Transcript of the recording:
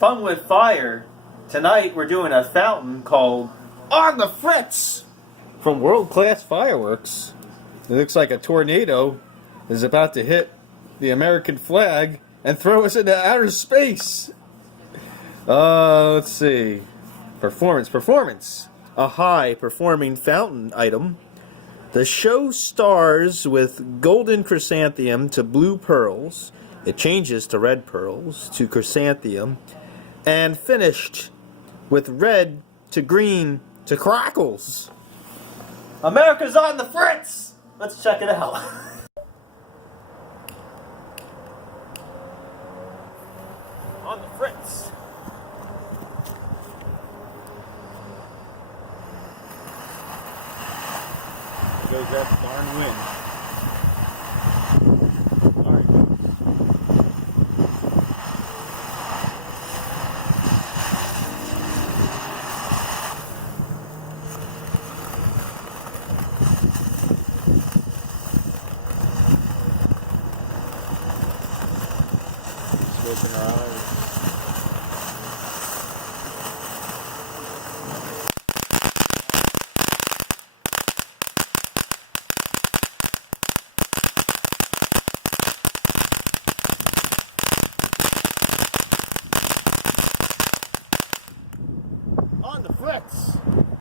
Fun with fire. Tonight we're doing a fountain called On the Fritz from World Class Fireworks. It looks like a tornado is about to hit the American flag and throw us into outer space. Let's see. Performance. A high performing fountain item. The show stars with golden chrysanthemum to blue pearls. It changes to red pearls to chrysanthemum. And finished with red to green to crackles. America's on the Fritz! Let's check it out. On the Fritz. There goes that darn wind. Open our eyes.